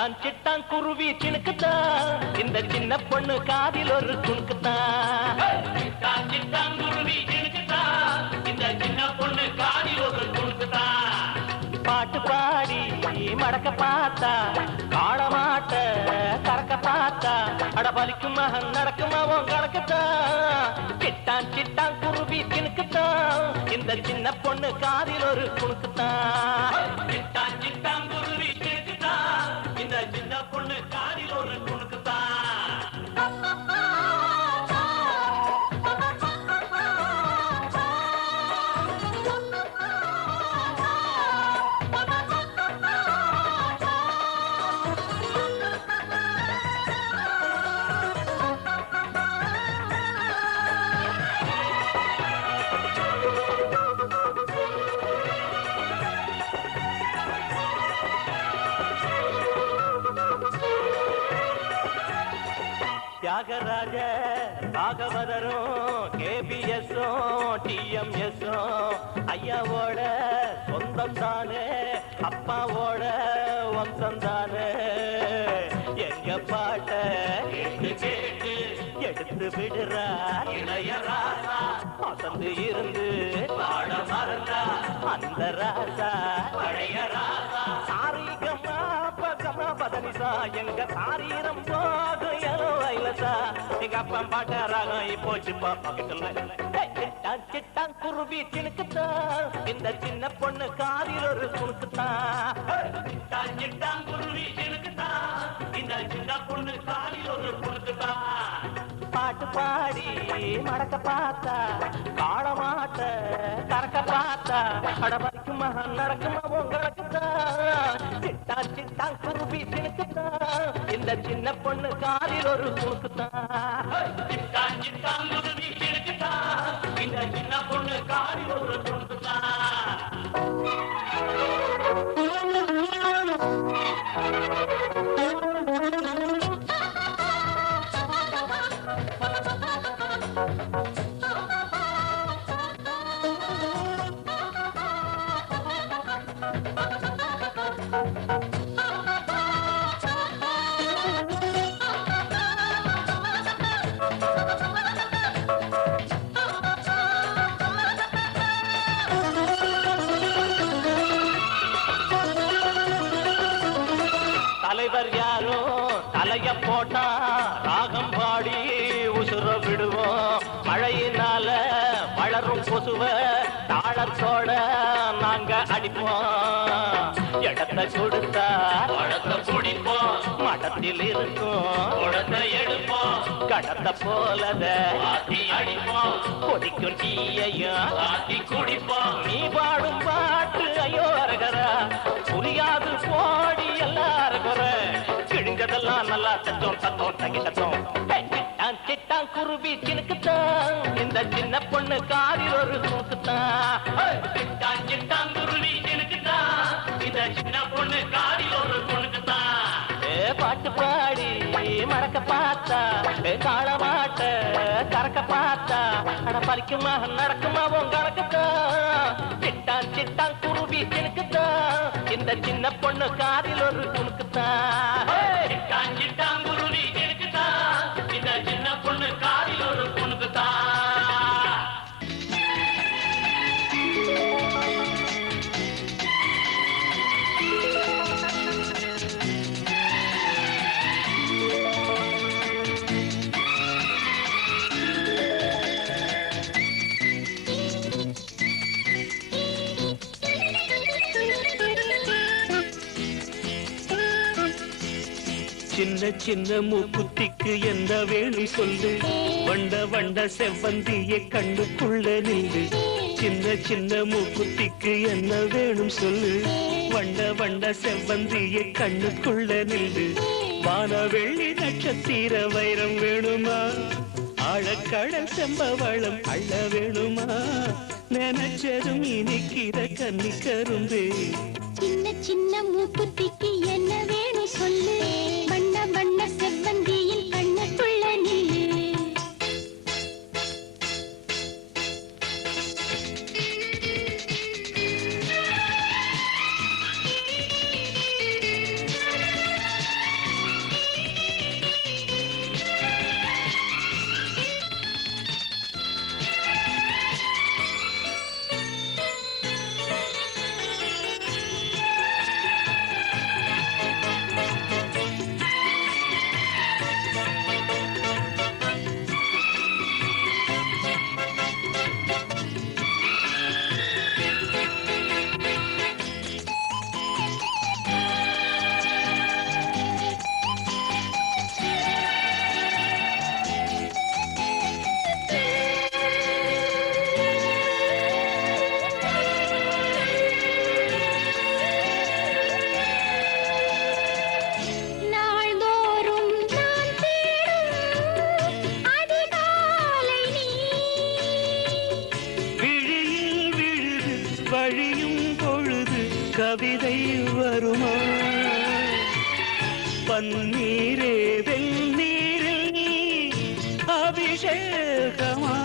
சிட்டான் சிட்டான் குருவி சினுக்குத்தான் இந்த சின்ன பொண்ணு காதில் ஒரு குணுக்குத்தான். சிட்டான் சிட்டான் குருவி சினுக்குத்தான் இந்த சின்ன பொண்ணு காதில் ஒரு குணுக்குத்தான். பாட்டு பாடி மடக்க பார்த்தா காளமாட்ட கறக்க பார்த்தா அடபலிக்கும் மகன் நடக்குமா உன் கணக்குத்தான். சிட்டான் சிட்டான் குருவி சினுக்குத்தான் இந்த சின்ன பொண்ணு காதில் ஒரு குணுக்குத்தான். சிட்டான் சிட்டான் குருவி சினுக்குத்தான் இந்த சின்ன பொண்ணு காதில் ஒரு குணுக்குத்தான். தியாகராஜ பாகவதரும் கேபிஎஸும் டிஎம்எஸும் ஐயாவோட சொந்தம் தானே அப்பாவோட வம்சம் தானே. எங்க பாட்ட கேட்டு கேட்டு எடுத்து விடுறா இளையராசா அசந்து இருந்து பாட மறந்தா அந்த ராசா பழைய ராசா. சாரிகமா பகமா பதனிசா எங்க சாரீரம் போகும் வயலசா எங்க அப்பா பாட்ட ராகம் இப்போ சிப்பா பக்கத்துல. சிட்டான் சிட்டான் குருவி சினுக்குத்தான் இந்த சின்ன பொண்ணு காதில் ஒரு குணுக்குத்தான். சிட்டான் சிட்டான் குருவி சினுக்குத்தான் இந்த சின்ன பொண்ணு காதில் ஒரு குணுக்குத்தான். பாட்டு பாடி மடக்க பார்த்தா காளமாட்ட கறக்க பார்த்தா அடபலிக்கும் மகன் நடக்குமா உங்களுக்குத்தான். சிட்டான் சிட்டான் குருவி சினுக்குத்தான் இந்த சின்ன பொண்ணு காதில் ஒரு குணுக்குத்தான். சிட்டான் சிட்டான் குருவி சினுக்குத்தான் இந்த சின்ன பொண்ணு காதில் ஒரு குணுக்குத்தான். தலைவர் யாரோ தலைய போட்டா ராகம் பாடி உசுர விடுவோம். மழையினால வளரும் கொசுவ தாளத்தோட நாங்க அடிப்போம். இடத்தை கொடுத்தா பழத்தை குடிப்போம் மடத்தில் இருக்கும் குழந்தை எடுப்போம். கடத்தை போலத ஆத்தி அடிப்போம் கொதிக்கும் டீயையும் ஆத்தி குடிப்போம். நீ பாடும் பாட்டு ஐயோ அரகரா புரியாது போடி எல்லாரும் கிழிஞ்சதெல்லாம் நல்லா தத்தோம் தத்தோம் தங்கி தத்தோம். சிட்டான் குருவி சினுக்குத்தான் இந்த சின்ன பொண்ணு காதில் ஒரு குணுக்குத்தான். சிட்டான் சிட்டான் குருவி சினுக்குத்தான் இந்த சின்ன பொண்ணு காதில் ஒரு குணுக்குத்தான். பாட்டு பாடி மடக்க பார்த்தா காளமாட்ட கறக்க பார்த்தா அடபலிக்கும் மகன் நடக்குமா உன் கணக்குத்தான். சிட்டான் சிட்டான் குருவி சினுக்குத்தான் இந்த சின்ன பொண்ணு காதில் ஒரு குணுக்குத்தான். சிட்டான் சிட்டான் குருவி சினுக்குத்தான் இந்த சின்ன பொண்ணு காதில் ஒரு குணுக்குத்தான். சின்ன சின்ன மூக்குத்திக்கு என்ன வேணும் சொல்லு. வண்ட வண்ட செவ்வந்திய கண்ணுக்குள்ள நில்லு. சின்ன சின்ன மூக்குத்திக்கு என்ன வேணும் சொல்லு. வண்ட வண்ட செவ்வந்திய கண்ணுக்குள்ள நில்லு. வானவெள்ளி நட்சத்திர வைரம் வேணுமா. ஆழக்கடல் செம்பவளம் அள்ள வேணுமா. நினைச்சதும் இனிக்கிற கன்னி கரும்பு. சின்ன சின்ன மூக்குத்திக்கு என்ன வேணும் சொல்லு. வண்ண வண்ண செவ்வந்தியில் கண்ணுக்குள்ள நில்லு. கழியும் பொழுது கவிதை வருமா? பன்னீரே வெந்நீரில் அபிஷேகமா?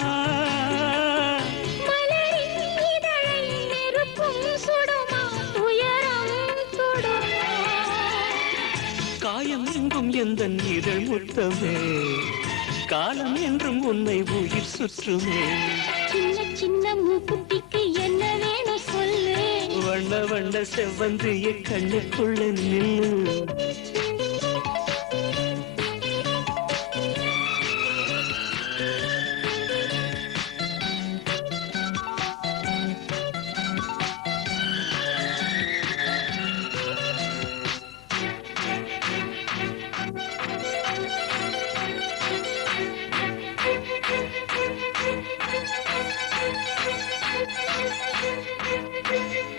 காயம் எங்கும் எந்தன் இதழ் முத்தமே, காலம் என்றும் உன்னை உயிர் சுற்றுமே. சின்ன சின்ன மூக்குத்திக்கு என்ன வேணும் சொல்லு. வண்ண வண்ண செவ்வந்திய கண்ணுக்குள்ள நில்லு.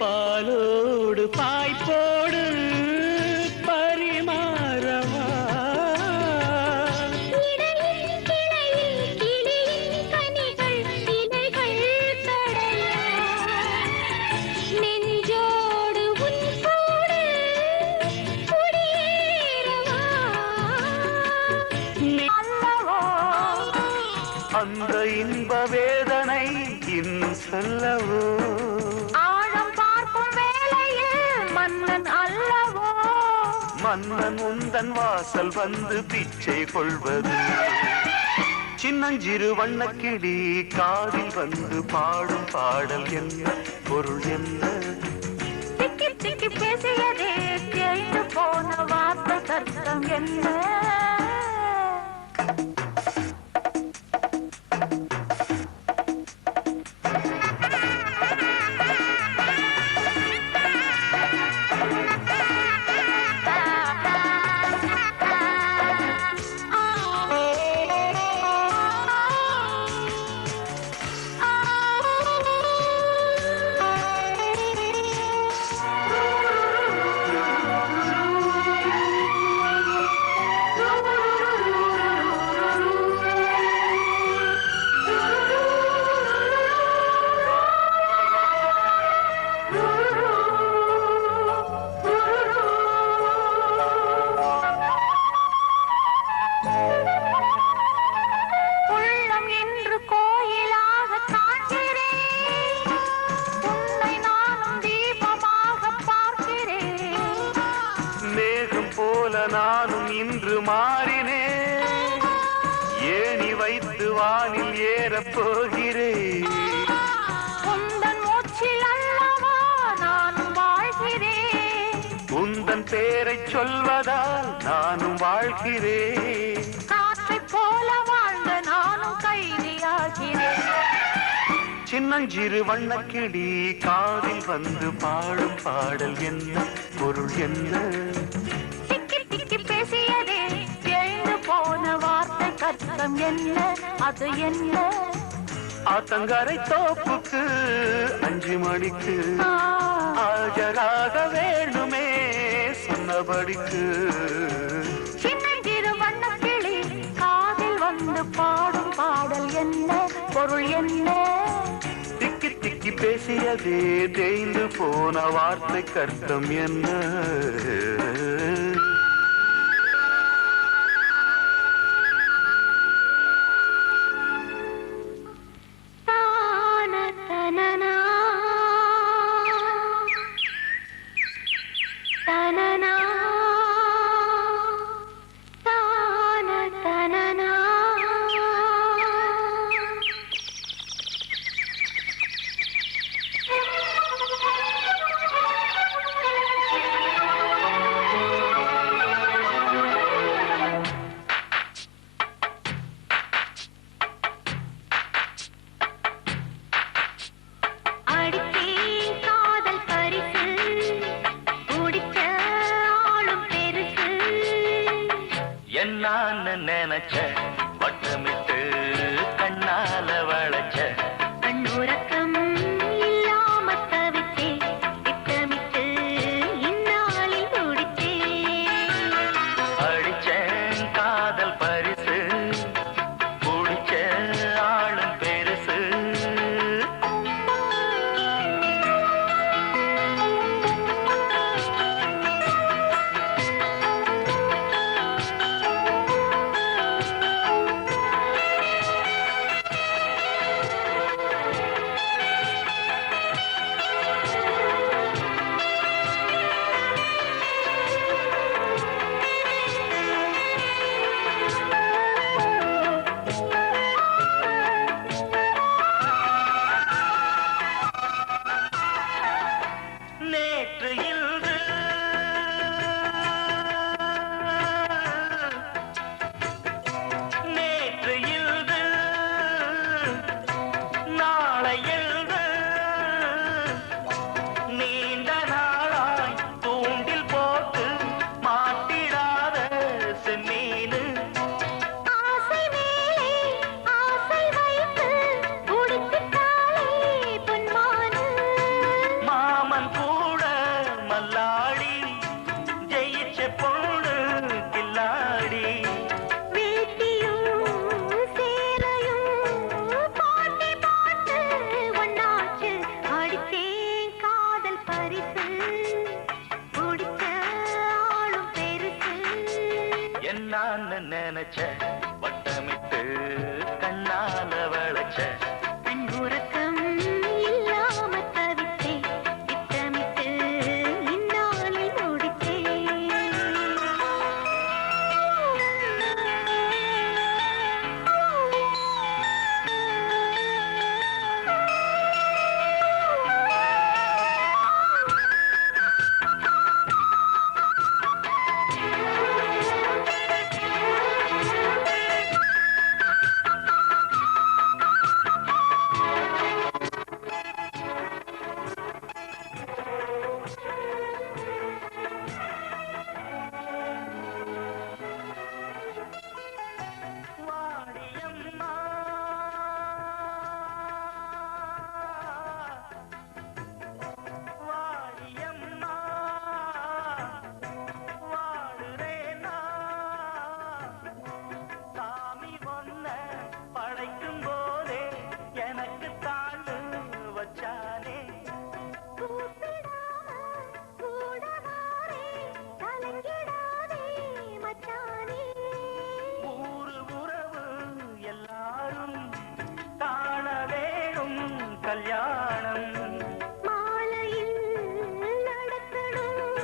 பாலோடு பாய்ப்போடு பரிமாறவா? அந்த இன்ப வேதனை இன்னும் சொல்லவோ? ஆழம் பார்க்கும் வேளையில் மன்னன் அல்லவோ? மன்னன் உந்தன் வாசல் வந்து பிச்சை கொள்வது. சின்னஞ்சிறு வண்ணக்கிளி காதில் வந்து பாடும் பாடல் என்ன, பொருள் என்ன? திக்கி திக்கி பேசியதே தேய்ந்து போன வார்த்தை கர்த்தம் என்ன? நானும் இன்று மாறினேன், ஏணி வைத்து வானில் ஏறப் போகிறேன். உந்தன் மூச்சில் அல்லவா நானும் வாழ்கிறேன், உந்தன் பேரை சொல்வதால் நானும் வாழ்கிறேன். காற்றைப் போல வாழ்ந்த நானும் கைதியாகிறேன். சின்னஞ்சிறு வண்ணக்கிளி காதில் வந்து பாடும் பாடல் என்ன, பொருள் என்ன? பேசியதே எழுந்து போன வார்த்தை கர்த்தம் என்ன, அது என்ன? ஆத்தங்கரை தோப்புக்கு 5 மணிக்கு ஆஜராக வேணுமே சொன்னபடிக்கு. சின்னஞ்சிறு வண்ணக்கிளி காதில் வந்து பாடும் பாடல் என்ன, பொருள் என்ன? திக்கி திக்கி பேசியதே தேய்ந்து போன வார்த்தை கர்த்தம் என்ன? நான் நினைச்ச வட்டமிட்டு கண்ணால வளைச்ச கண்ணுறக்கம் இல்லாம தவித்தே திட்டமிட்டு இந்நாளில் முடித்தே அடிச்சேன் காதல் பரிசு குடிச்ச ஆளும் பெருசு என்னான்னு நினைச்ச வட்டமிட்டு கண்ணால வளைச்ச அன்புறக்கம் இல்லாம தவித்தேன் திட்டமிட்டு இந்நாளில் முடித்தேன் வாடியம்மா வாடியம்மா வாடுறேனா சாமி ஒன்ன படைக்கும் போதே எனக்கு தாண்டு வச்சானே கூப்பிடாம கூடவாரே கலங்கிடாதே மச்சானே ஊரு உறவு எல்லாரும் காண வேணும் கல்யாணம் மாலையில் நடக்கணும்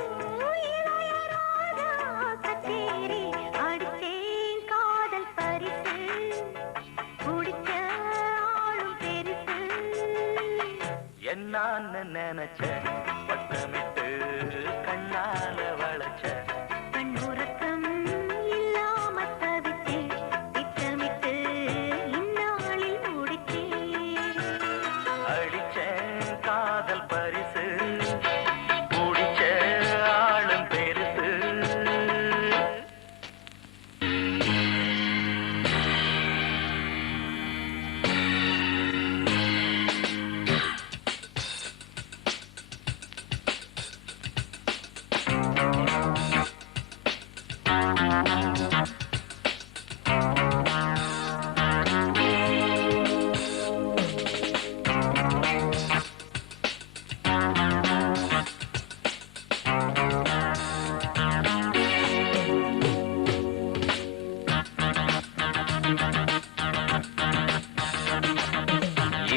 இளையராஜா கச்சேரி அடித்தேன் காதல் பரிசு குடிச்ச ஆளும் பெருசு என்னான்னு நினைச்ச வட்டமிட்டு கண்ணால வளைச்ச கண்ணுறக்கம் இல்லாம தவித்தேன் திட்டமிட்டு இந்நாளில் முடித்தேன் அடிச்ச காதல் பரிசு குடிச்ச ஆளும் பெருசு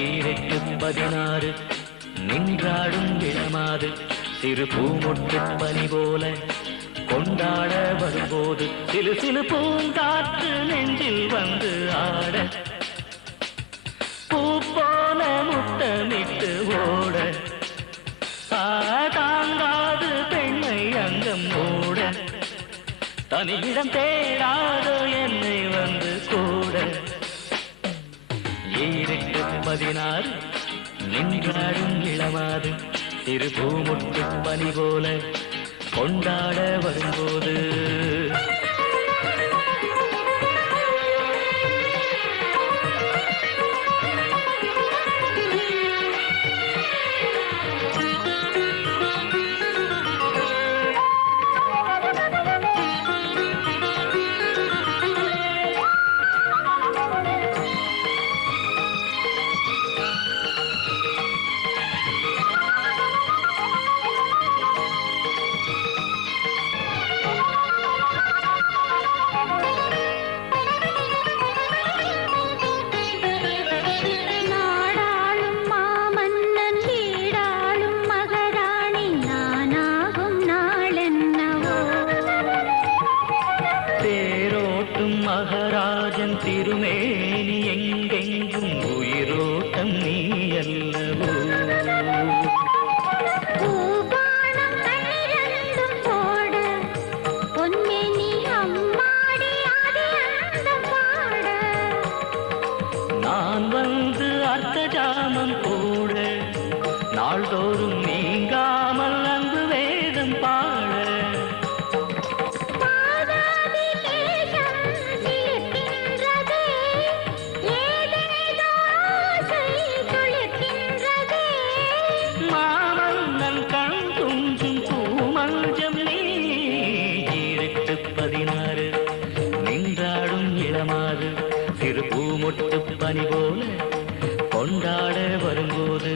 ஈரெட்டு 16 நின்றாடும் இளமாது சிறு பூமொட்டு பனி போல கொண்டாட வரும்போது சிலு சிலு பூங்காற்று நெஞ்சில் வந்து ஆட பூ போல முத்தமிட்டு ஓட தாங்காது பெண்ணை அங்கம் மூட தனியிடம் தேடாத என்னை வந்து கூட ஈரெட்டு 16 நின்றாடும் இளமாது சிறு பூமுட்டு பனி போல கொண்டாட வரும்போது நாடாளும் மாமன்னன் வீடாளும் மகாராணி நானாகும் நாளென்னவோ தேரோட்டும் மகராஜன் திருமேனி எங்கெங்கும் உயிரோட்டம் நீ அல்லவோ பூபானம் கண்ணிரண்டும் போட பொன்மேனி அம்மாடி ஆடி அந்தம் பாட நான் வந்து அர்த்த ஜாமம் கூட நாள்தோறும் நீங்காமல் அன்பு வேதம் பாட பாதாதி கேசம் சிலிர்க்கின்றதே ஏதேதோ ஆசை துளிர்க்கின்றதே மாமன்னன் கண் துஞ்சும் பூமஞ்சம் நீ ஈரெட்டு 16 நின்றாடும் இளமாது சிறு பூமொட்டு பனி போல கொண்டாட வரும்போது